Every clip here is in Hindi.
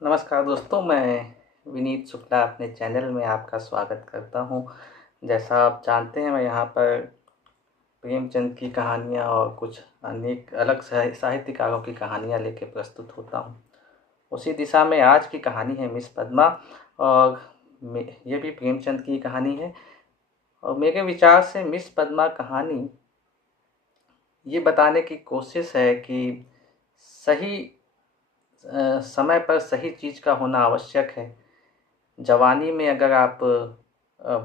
नमस्कार दोस्तों, मैं विनीत शुक्ला अपने चैनल में आपका स्वागत करता हूं। जैसा आप जानते हैं, मैं यहाँ पर प्रेमचंद की कहानियाँ और कुछ अनेक अलग साहित्यकारों की कहानियाँ लेकर प्रस्तुत होता हूँ। उसी दिशा में आज की कहानी है मिस पद्मा। और ये भी प्रेमचंद की कहानी है। और मेरे विचार से मिस पद्मा कहानी ये बताने की कोशिश है कि सही समय पर सही चीज़ का होना आवश्यक है। जवानी में अगर आप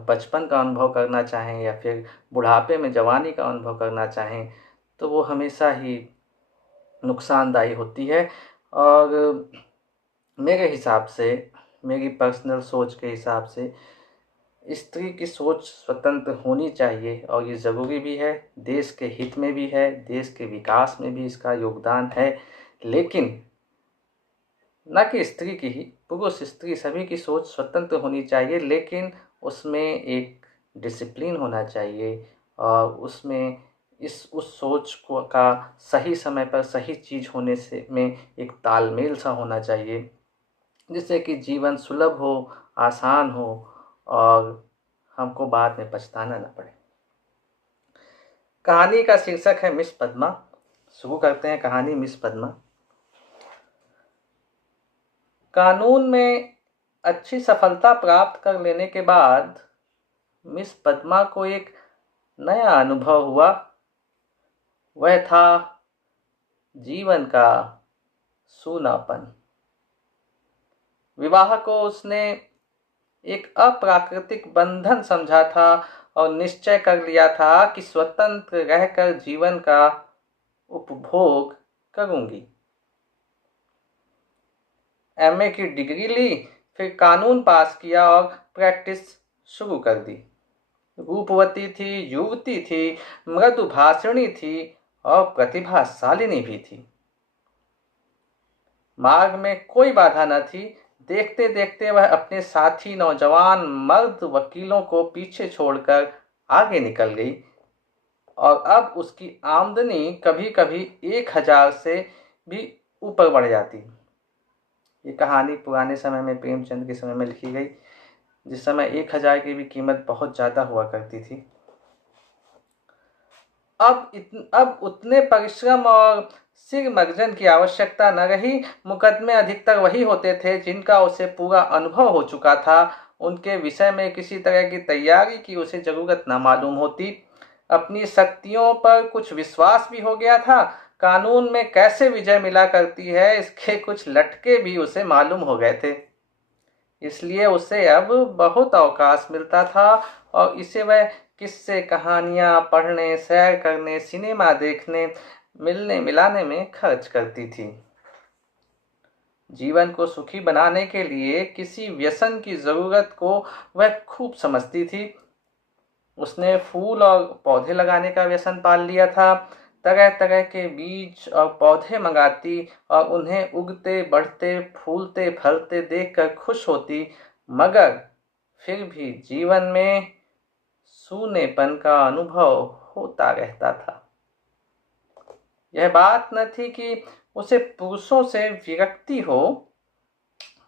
बचपन का अनुभव करना चाहें या फिर बुढ़ापे में जवानी का अनुभव करना चाहें, तो वो हमेशा ही नुकसानदायी होती है। और मेरे हिसाब से, मेरी पर्सनल सोच के हिसाब से, स्त्री की सोच स्वतंत्र होनी चाहिए और ये ज़रूरी भी है। देश के हित में भी है, देश के विकास में भी इसका योगदान है। लेकिन न कि स्त्री की ही, पुरुष स्त्री सभी की सोच स्वतंत्र होनी चाहिए, लेकिन उसमें एक डिसिप्लिन होना चाहिए। और उसमें उस सोच को का सही समय पर सही चीज़ होने से में एक तालमेल सा होना चाहिए, जिससे कि जीवन सुलभ हो, आसान हो और हमको बाद में पछताना न पड़े। कहानी का शीर्षक है मिस पद्मा। शुरू करते हैं कहानी मिस पद्मा। कानून में अच्छी सफलता प्राप्त कर लेने के बाद मिस पद्मा को एक नया अनुभव हुआ। वह था जीवन का सूनापन। विवाह को उसने एक अप्राकृतिक बंधन समझा था और निश्चय कर लिया था कि स्वतंत्र रहकर जीवन का उपभोग करूंगी। एमए की डिग्री ली, फिर कानून पास किया और प्रैक्टिस शुरू कर दी। रूपवती थी, युवती थी, मृदु भाषिणी थी और प्रतिभाशालिनी भी थी। मार्ग में कोई बाधा न थी। देखते देखते वह अपने साथी नौजवान मर्द वकीलों को पीछे छोड़कर आगे निकल गई और अब उसकी आमदनी कभी कभी 1000 से भी ऊपर बढ़ जाती। ये कहानी पुराने समय में, प्रेमचंद के समय में लिखी गई, जिस समय 1000 की भी कीमत बहुत ज़्यादा हुआ करती थी। अब उतने परिश्रम और सिर मर्जन की आवश्यकता न रही। मुकदमे अधिकतर वही होते थे जिनका उसे पूरा अनुभव हो चुका था। उनके विषय में किसी तरह की तैयारी की उसे जरूरत न मालूम होती। अपनी शक्तियों पर कुछ विश्वास भी हो गया था। कानून में कैसे विजय मिला करती है, इसके कुछ लटके भी उसे मालूम हो गए थे। इसलिए उसे अब बहुत अवकाश मिलता था और इसे वह किस्से कहानियाँ पढ़ने, सैर करने, सिनेमा देखने, मिलने मिलाने में खर्च करती थी। जीवन को सुखी बनाने के लिए किसी व्यसन की जरूरत को वह खूब समझती थी। उसने फूल और पौधे लगाने का व्यसन पाल लिया था। तरह तरह के बीज और पौधे मंगाती और उन्हें उगते, बढ़ते, फूलते, फलते देखकर खुश होती। मगर फिर भी जीवन में सूनेपन का अनुभव होता रहता था। यह बात न थी कि उसे पुरुषों से विरक्ति हो,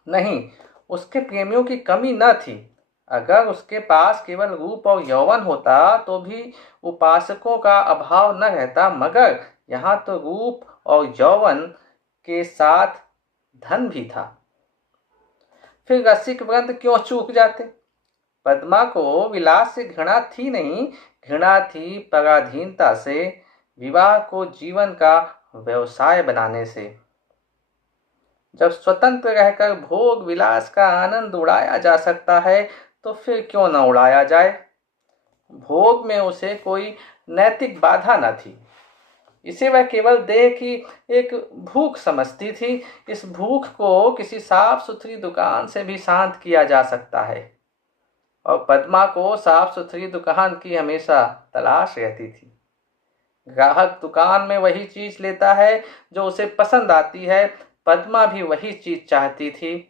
नहीं, उसके प्रेमियों की कमी न थी। अगर उसके पास केवल रूप और यौवन होता तो भी उपासकों का अभाव न रहता, मगर यहाँ तो रूप और यौवन के साथ धन भी था। फिर रसिक वृंद क्यों चूक जाते? पद्मा को विलास से घृणा थी नहीं, घृणा थी पराधीनता से, विवाह को जीवन का व्यवसाय बनाने से। जब स्वतंत्र रहकर भोग विलास का आनंद उड़ाया जा सकता है तो फिर क्यों न उड़ाया जाए। भोग में उसे कोई नैतिक बाधा न थी। इसे वह केवल देह की एक भूख समझती थी। इस भूख को किसी साफ सुथरी दुकान से भी शांत किया जा सकता है और पद्मा को साफ सुथरी दुकान की हमेशा तलाश रहती थी। ग्राहक दुकान में वही चीज लेता है जो उसे पसंद आती है। पद्मा भी वही चीज चाहती थी।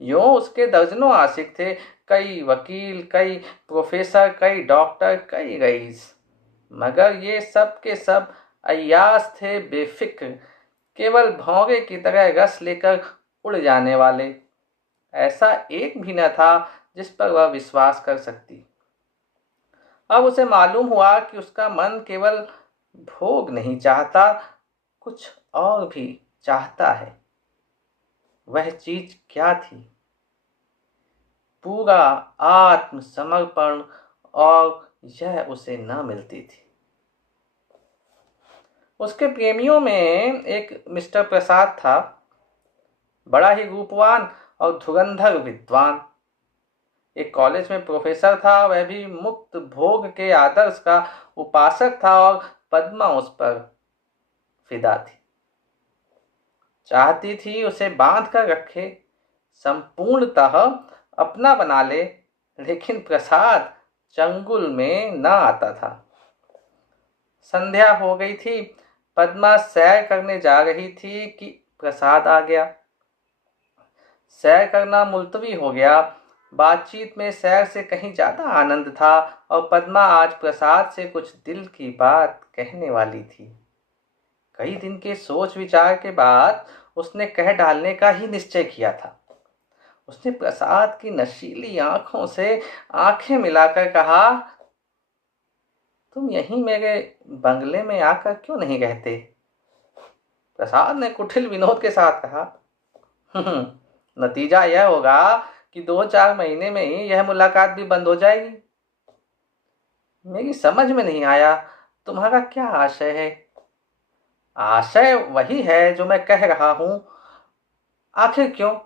यूं उसके दर्जनों आशिक थे, कई वकील, कई प्रोफेसर, कई डॉक्टर, कई रईस। मगर ये सब के सब अय्याश थे, बेफिक्र, केवल भौरे की तरह रस लेकर उड़ जाने वाले। ऐसा एक भी न था जिस पर वह विश्वास कर सकती। अब उसे मालूम हुआ कि उसका मन केवल भोग नहीं चाहता, कुछ और भी चाहता है। वह चीज क्या थी? पूरा आत्मसमर्पण, और यह उसे न मिलती थी। उसके प्रेमियों में एक मिस्टर प्रसाद था, बड़ा ही रूपवान और धुरंधर विद्वान। एक कॉलेज में प्रोफेसर था, वह भी मुक्त भोग के आदर्श का उपासक था, और पद्मा उस पर फिदा थी। चाहती थी उसे बांध कर रखे, संपूर्णतः अपना बना ले, लेकिन प्रसाद चंगुल में न आता था। संध्या हो गई थी, पद्मा सैर करने जा रही थी कि प्रसाद आ गया। सैर करना मुलतवी हो गया। बातचीत में सैर से कहीं ज्यादा आनंद था, और पद्मा आज प्रसाद से कुछ दिल की बात कहने वाली थी। कई दिन के सोच विचार के बाद उसने कह डालने का ही निश्चय किया था। उसने प्रसाद की नशीली आंखों से आंखें मिलाकर कहा, तुम यहीं मेरे बंगले में आकर क्यों नहीं रहते? प्रसाद ने कुटिल विनोद के साथ कहा, नतीजा यह होगा कि 2-4 महीने में ही यह मुलाकात भी बंद हो जाएगी। मेरी समझ में नहीं आया, तुम्हारा क्या आशय है? आशय वही है जो मैं कह रहा हूं। आखिर क्यों?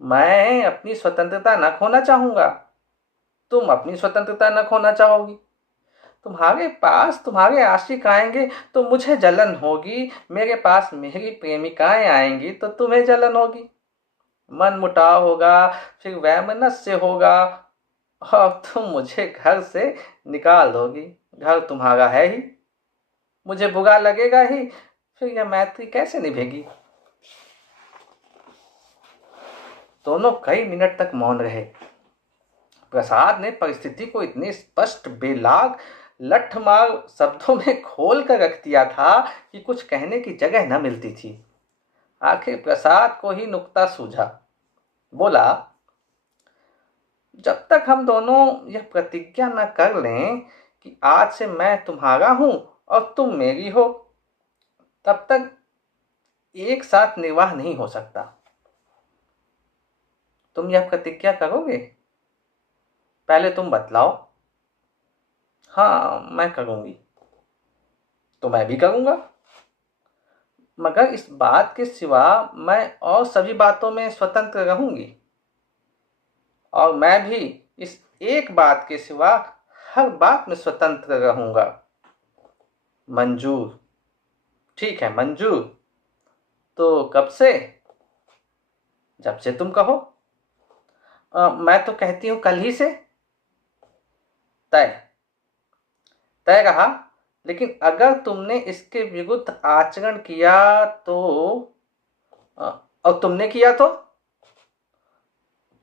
मैं अपनी स्वतंत्रता न खोना चाहूंगा, तुम अपनी स्वतंत्रता न खोना चाहोगी। तुम्हारे पास तुम्हारे आशिक आएंगे तो मुझे जलन होगी, मेरे पास मेरी प्रेमिकाएं आएंगी तो तुम्हें जलन होगी। मन मुटाव होगा, फिर वैमनस्य होगा, और तुम मुझे घर से निकाल दोगी। घर तुम्हारा है ही, मुझे बुरा लगेगा ही, फिर यह मैत्री कैसे निभेगी? दोनों कई मिनट तक मौन रहे। प्रसाद ने परिस्थिति को इतने स्पष्ट, बेलाग, लठमार शब्दों में खोल कर रख दिया था कि कुछ कहने की जगह न मिलती थी। आखिर प्रसाद को ही नुक्ता सूझा। बोला, जब तक हम दोनों यह प्रतिज्ञा न कर लें कि आज से मैं तुम्हारा हूं और तुम मेरी हो, तब तक एक साथ निर्वाह नहीं हो सकता। तुम यह प्रतिज्ञा करोगे? पहले तुम बतलाओ। हाँ, मैं करूंगी। तो मैं भी करूंगा, मगर इस बात के सिवा मैं और सभी बातों में स्वतंत्र रहूंगी, और मैं भी इस एक बात के सिवा हर बात में स्वतंत्र रहूंगा। मंजूर? ठीक है, मंजूर। तो कब से? जब से तुम कहो। मैं तो कहती हूं कल ही से। तय? तय रहा, लेकिन अगर तुमने इसके विरुद्ध आचरण किया तो? और तुमने किया तो?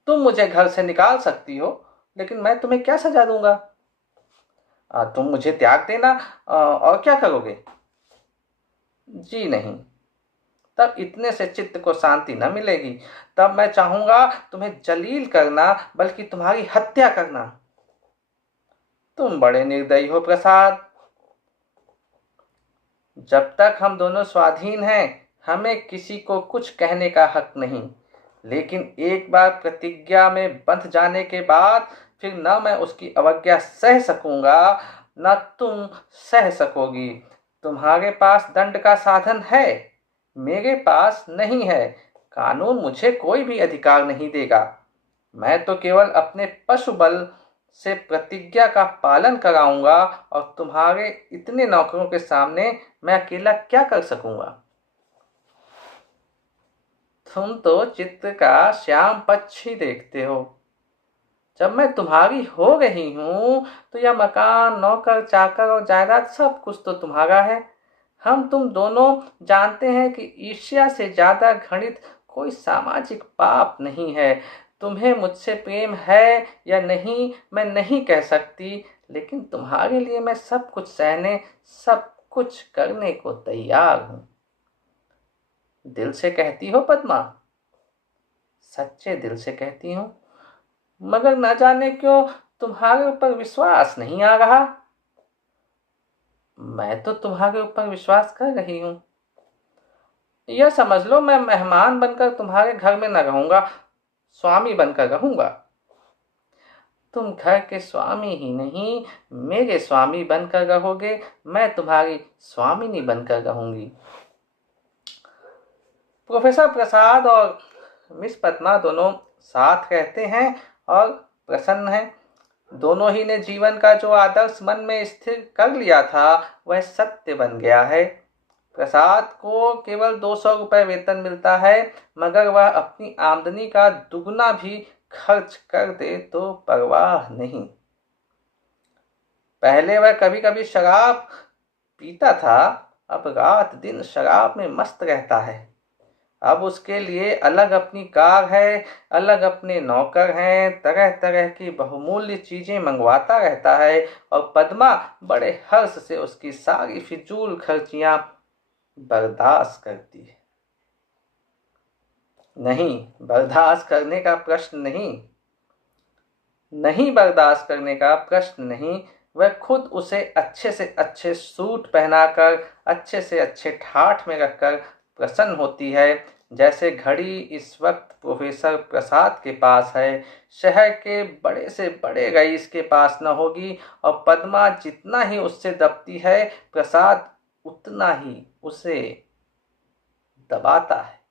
तुम मुझे घर से निकाल सकती हो, लेकिन मैं तुम्हें क्या सजा दूंगा? तुम मुझे त्याग देना, और क्या करोगे? जी नहीं, तब इतने से चित्त को शांति न मिलेगी। तब मैं चाहूंगा तुम्हें जलील करना, बल्कि तुम्हारी हत्या करना। तुम बड़े निर्दयी हो प्रसाद। जब तक हम दोनों स्वाधीन हैं, हमें किसी को कुछ कहने का हक नहीं, लेकिन एक बार प्रतिज्ञा में बंध जाने के बाद फिर न मैं उसकी अवज्ञा सह सकूंगा, न तुम सह सकोगी। तुम्हारे पास दंड का साधन है, मेरे पास नहीं है। कानून मुझे कोई भी अधिकार नहीं देगा। मैं तो केवल अपने पशु बल से प्रतिज्ञा का पालन कराऊंगा, और तुम्हारे इतने नौकरों के सामने मैं अकेला क्या कर सकूंगा? तुम तो चित्र का श्याम पक्ष ही देखते हो। जब मैं तुम्हारी हो रही हूं तो यह मकान, नौकर चाकर और जायदाद सब कुछ तो तुम्हारा है। हम तुम दोनों जानते हैं कि ईर्ष्या से ज्यादा घृणित कोई सामाजिक पाप नहीं है। तुम्हें मुझसे प्रेम है या नहीं मैं नहीं कह सकती, लेकिन तुम्हारे लिए मैं सब कुछ सहने, सब कुछ करने को तैयार हूं। दिल से कहती हो पद्मा? सच्चे दिल से कहती हूँ, मगर न जाने क्यों तुम्हारे ऊपर विश्वास नहीं आ रहा। मैं तो तुम्हारे ऊपर विश्वास कर रही हूँ। यह समझ लो, मैं मेहमान बनकर तुम्हारे घर में न रहूंगा, स्वामी बनकर रहूंगा। तुम घर के स्वामी ही नहीं, मेरे स्वामी बनकर रहोगे, मैं तुम्हारी स्वामिनी बनकर रहूंगी। प्रोफेसर प्रसाद और मिस पद्मा दोनों साथ रहते हैं और प्रसन्न हैं। दोनों ही ने जीवन का जो आदर्श मन में स्थिर कर लिया था वह सत्य बन गया है। प्रसाद को केवल 200 रुपये वेतन मिलता है, मगर वह अपनी आमदनी का दुगना भी खर्च कर दे तो परवाह नहीं। पहले वह कभी कभी शराब पीता था, अब रात दिन शराब में मस्त रहता है। अब उसके लिए अलग अपनी कार है, अलग अपने नौकर हैं, तरह तरह की बहुमूल्य चीजें मंगवाता रहता है और पद्मा बड़े हर्ष से उसकी सारी फिजूल खर्चियां बर्दाश्त करती है। नहीं, बर्दाश्त करने का प्रश्न नहीं, नहीं बर्दाश्त करने का प्रश्न नहीं। वह खुद उसे अच्छे से अच्छे सूट पहनाकर, अच्छे से अच्छे ठाठ में रखकर प्रसन्न होती है। जैसे घड़ी इस वक्त प्रोफेसर प्रसाद के पास है, शहर के बड़े से बड़े रईस के पास न होगी, और पद्मा जितना ही उससे दबती है, प्रसाद उतना ही उसे दबाता है।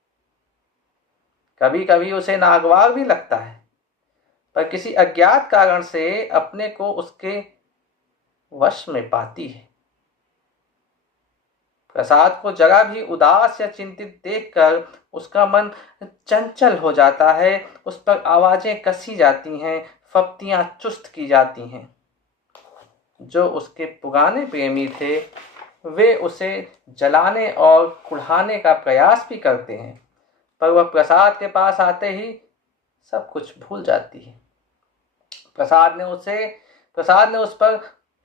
कभी कभी उसे नागवार भी लगता है, पर किसी अज्ञात कारण से अपने को उसके वश में पाती है। प्रसाद को जरा भी उदास या चिंतित देखकर उसका मन चंचल हो जाता है, उस पर आवाजें कसी जाती हैं, फप्तियां चुस्त की जाती हैं। जो उसके पुराने प्रेमी थे वे उसे जलाने और कुढ़ाने का प्रयास भी करते हैं, पर वह प्रसाद के पास आते ही सब कुछ भूल जाती है। प्रसाद ने उस पर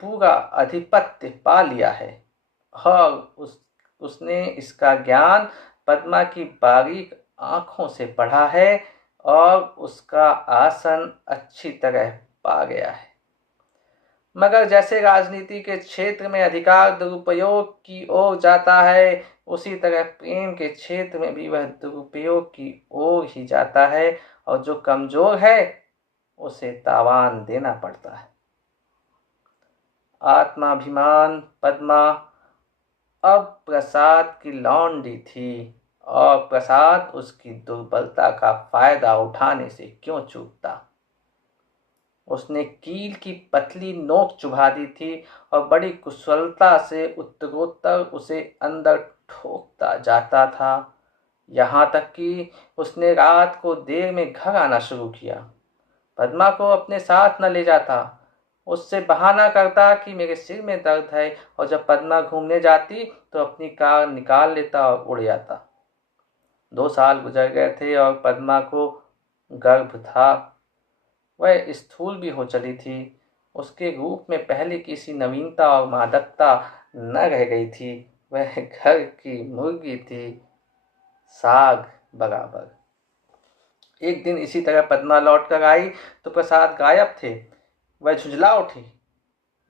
पूरा आधिपत्य पा लिया है और उसने इसका ज्ञान पद्मा की बारीक आंखों से पढ़ा है और उसका आसन अच्छी तरह पा गया है। मगर जैसे राजनीति के क्षेत्र में अधिकार दुरुपयोग की ओर जाता है, उसी तरह प्रेम के क्षेत्र में भी वह दुरुपयोग की ओर ही जाता है, और जो कमजोर है उसे तावान देना पड़ता है। आत्माभिमान पद्मा अब प्रसाद की लौंडी थी, और प्रसाद उसकी दुर्बलता का फायदा उठाने से क्यों चूकता। उसने कील की पतली नोक चुभा दी थी और बड़ी कुशलता से उत्तरोत्तर उसे अंदर ठोकता जाता था, यहाँ तक कि उसने रात को देर में घर आना शुरू किया। पद्मा को अपने साथ न ले जाता, उससे बहाना करता कि मेरे सिर में दर्द है, और जब पद्मा घूमने जाती तो अपनी कार निकाल लेता और उड़ जाता। 2 साल गुजर गए थे और पद्मा को गर्भ था। वह स्थूल भी हो चली थी। उसके रूप में पहले किसी नवीनता और मादकता न रह गई थी। वह घर की मुर्गी थी, साग बराबर। एक दिन इसी तरह पद्मा लौट कर आई तो प्रसाद गायब थे। वह झुंझला उठी।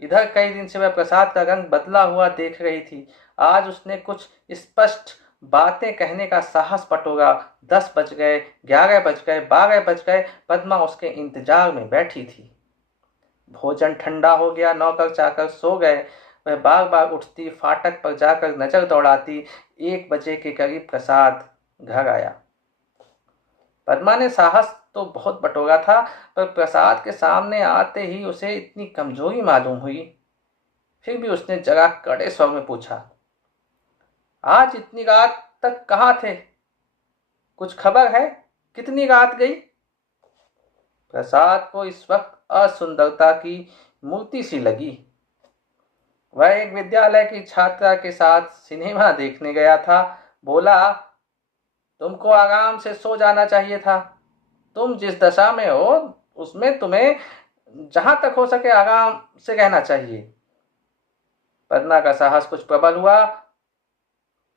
इधर कई दिन से वह प्रसाद का रंग बदला हुआ देख रही थी। आज उसने कुछ स्पष्ट बातें कहने का साहस पटोगा। 10 बज गए, 11 बज गए, 12 बज गए, पद्मा उसके इंतजार में बैठी थी। भोजन ठंडा हो गया, नौकर चाकर सो गए। वह बार बार उठती, फाटक पर जाकर नजर दौड़ाती। 1 बजे के करीब प्रसाद घर आया। पद्मा ने साहस तो बहुत बटोरा था, पर प्रसाद के सामने आते ही उसे इतनी कमजोरी मालूम हुई। फिर भी उसने जरा कड़े स्वर में पूछा, आज इतनी रात तक कहाँ थे? कुछ खबर है? कितनी रात गई? प्रसाद को इस वक्त असुंदरता की मूर्ति सी लगी। वह एक विद्यालय की छात्रा के साथ सिनेमा देखने गया था। बोला, तुमको आराम से सो जाना चाहिए था। तुम जिस दशा में हो उसमें तुम्हें जहां तक हो सके आराम से रहना चाहिए। पद्मा का साहस कुछ प्रबल हुआ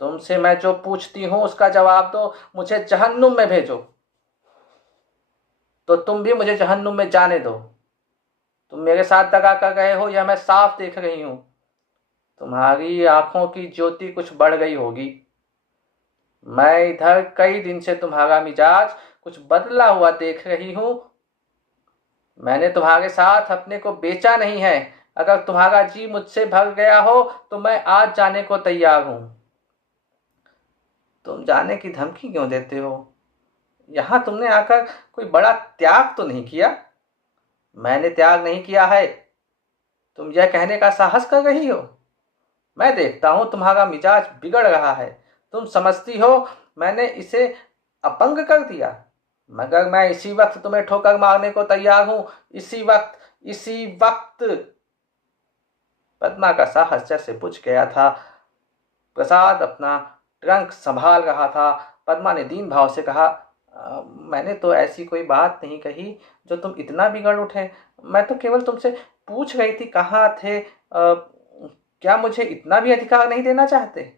तुमसे मैं जो पूछती हूँ उसका जवाब दो, मुझे जहन्नुम में भेजो तो तुम भी मुझे जहन्नुम में जाने दो। तुम मेरे साथ दगा कर गए हो, यह मैं साफ देख रही हूँ। तुम्हारी आंखों की ज्योति कुछ बढ़ गई होगी। मैं इधर कई दिन से तुम्हारा मिजाज कुछ बदला हुआ देख रही हूँ। मैंने तुम्हारे साथ अपने को बेचा नहीं है। अगर तुम्हारा जी मुझसे भर गया हो तो मैं आज जाने को तैयार हूं। तुम जाने की धमकी क्यों देते हो? यहां तुमने आकर कोई बड़ा त्याग तो नहीं किया? मैंने त्याग नहीं किया है। तुम यह कहने का साहस कर रही हो? मैं देखता हूं तुम्हारा मिजाज बिगड़ रहा है। तुम समझती हो मैंने इसे अपंग कर दिया, मगर मैं इसी वक्त तुम्हें ठोकर मारने को तैयार हूं। इसी वक्त, इसी वक्त। पद्मा का साहस जैसे बुझ गया था। प्रसाद अपना ट्रंक संभाल रहा था। पद्मा ने दीन भाव से कहा, मैंने तो ऐसी कोई बात नहीं कही जो तुम इतना बिगड़ उठे। मैं तो केवल तुमसे पूछ रही थी कहाँ थे। क्या मुझे इतना भी अधिकार नहीं देना चाहते?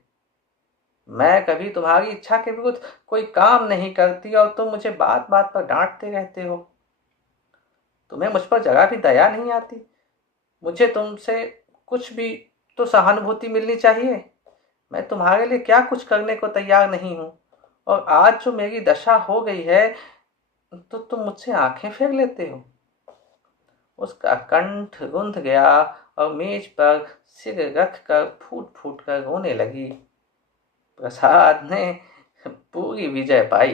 मैं कभी तुम्हारी इच्छा के विरुद्ध कोई काम नहीं करती और तुम मुझे बात बात पर डांटते रहते हो। तुम्हें मुझ पर जरा भी दया नहीं आती? मुझे तुमसे कुछ भी तो सहानुभूति मिलनी चाहिए। मैं तुम्हारे लिए क्या कुछ करने को तैयार नहीं हूं, और आज जो मेरी दशा हो गई है तो तुम मुझसे आंखें फेर लेते हो। उसका कंठ रुंध गया और मेज पर सिर रख कर फूट फूट कर रोने लगी। प्रसाद ने पूरी विजय पाई।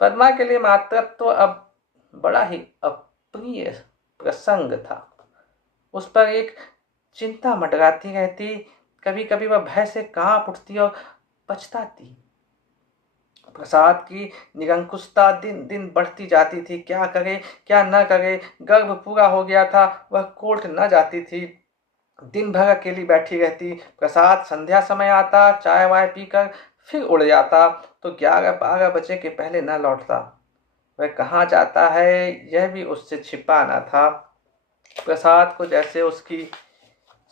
पद्मा के लिए मातृत्व तो अब बड़ा ही अप्रिय प्रसंग था। उस पर एक चिंता मंडराती रहती। कभी कभी वह भय से कांप उठती और पछताती। प्रसाद की निरंकुशता दिन दिन बढ़ती जाती थी। क्या करे क्या न करे। गर्भ पूरा हो गया था, वह कोर्ट न जाती थी। दिन भर अकेली बैठी रहती। प्रसाद संध्या समय आता, चाय वाय पीकर फिर उड़ जाता तो 11-12 बजे के पहले न लौटता। वह कहाँ जाता है यह भी उससे छिपा न था। प्रसाद को जैसे उसकी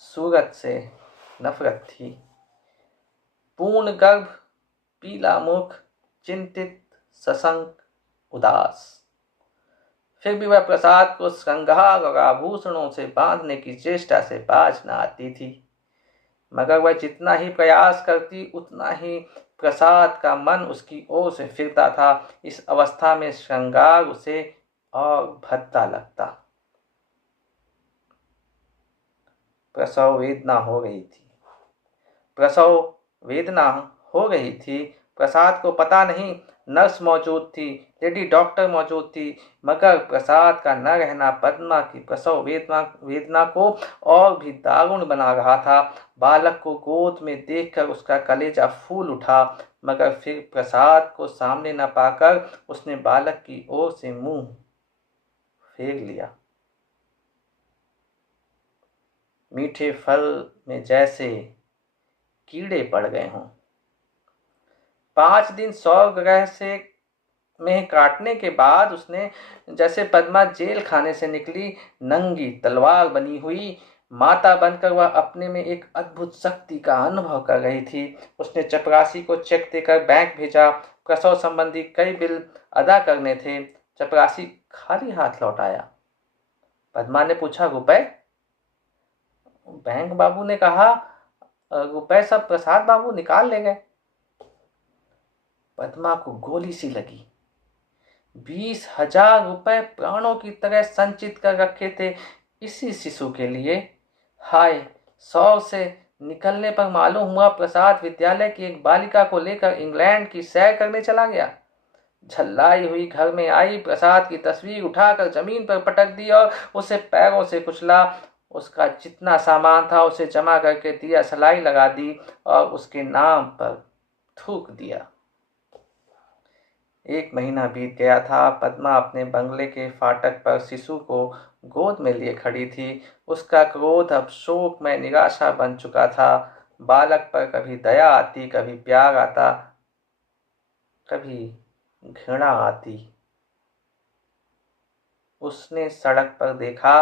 सूरत से नफरत थी। पूर्ण गर्भ, पीला मुख, चिंतित, सशंक, उदास। फिर भी वह प्रसाद को श्रृंगार और आभूषणों से बांधने की चेष्टा से बाज न आती थी। मगर वह जितना ही प्रयास करती उतना ही प्रसाद का मन उसकी ओर से फिरता था। इस अवस्था में श्रृंगार उसे और भद्दा लगता। प्रसव वेदना हो रही थी। प्रसव वेदना हो रही थी। प्रसाद को पता नहीं, नर्स मौजूद थी, लेडी डॉक्टर मौजूद थी, मगर प्रसाद का न रहना पद्मा की प्रसव वेदना को और भी दारुण बना रहा था। बालक को गोद में देखकर उसका कलेजा फूल उठा, मगर फिर प्रसाद को सामने न पाकर उसने बालक की ओर से मुंह फेर लिया। मीठे फल में जैसे कीड़े पड़ गए हों। 5 दिन सौ ग्रह से में काटने के बाद उसने जैसे पद्मा जेल खाने से निकली, नंगी तलवार बनी हुई माता बनकर वह अपने में एक अद्भुत शक्ति का अनुभव कर रही थी। उसने चपरासी को चेक देकर बैंक भेजा। प्रसव संबंधी कई बिल अदा करने थे। चपरासी खाली हाथ लौट आया। पद्मा ने पूछा, रुपए? बैंक बाबू ने कहा, रुपए सब प्रसाद बाबू निकाल ले गए। पद्मा को गोली सी लगी। 20,000 रुपए प्राणों की तरह संचित कर रखे थे इसी शिशु के लिए। हाय, 100 से निकलने पर मालूम हुआ प्रसाद विद्यालय की एक बालिका को लेकर इंग्लैंड की सैर करने चला गया। झल्लाई हुई घर में आई, प्रसाद की तस्वीर उठाकर जमीन पर पटक दी और उसे पैरों से कुचला। उसका जितना सामान था उसे जमा करके दिया सलाई लगा दी और उसके नाम पर थूक दिया। 1 महीना बीत गया था। पद्मा अपने बंगले के फाटक पर शिशु को गोद में लिए खड़ी थी। उसका क्रोध अब शोकमय निराशा बन चुका था। बालक पर कभी दया आती, कभी प्यार आता, कभी घृणा आती। उसने सड़क पर देखा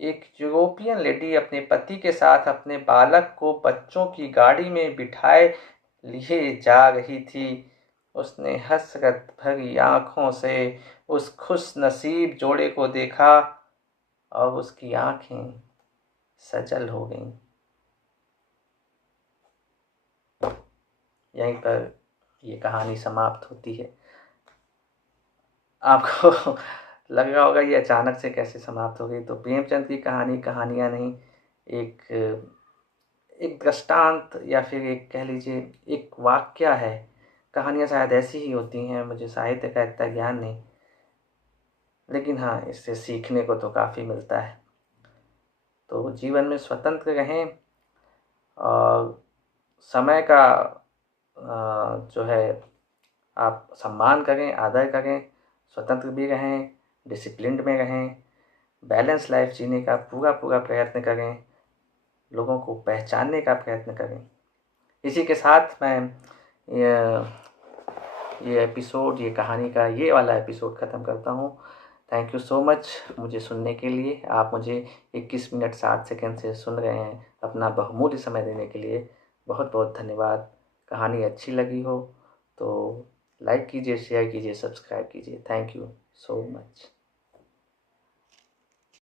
एक यूरोपियन लेडी अपने पति के साथ अपने बालक को बच्चों की गाड़ी में बिठाए लिए जा रही थी। उसने हसरत भरी आंखों से उस खुश नसीब जोड़े को देखा और उसकी आंखें सजल हो गईं। यहीं पर ये कहानी समाप्त होती है। आपको लग रहा होगा ये अचानक से कैसे समाप्त हो गई। तो प्रेमचंद की कहानी कहानियाँ नहीं, एक एक दृष्टांत या फिर एक कह लीजिए एक वाक्य है। कहानियाँ शायद ऐसी ही होती हैं, मुझे साहित्य का इतना ज्ञान नहीं, लेकिन हाँ इससे सीखने को तो काफ़ी मिलता है। तो जीवन में स्वतंत्र रहें और समय का जो है आप सम्मान करें, आदर करें, स्वतंत्र भी रहें, डिसिप्लिन्ड में रहें, बैलेंस लाइफ जीने का पूरा पूरा प्रयत्न करें, लोगों को पहचानने का प्रयत्न करें। इसी के साथ मैं ये एपिसोड, ये कहानी का ये वाला एपिसोड ख़त्म करता हूँ। थैंक यू सो मच मुझे सुनने के लिए। आप मुझे 21 मिनट 7 सेकंड से सुन रहे हैं। अपना बहुमूल्य समय देने के लिए बहुत बहुत धन्यवाद। कहानी अच्छी लगी हो तो लाइक कीजिए, शेयर कीजिए, सब्सक्राइब कीजिए। Thank you so much.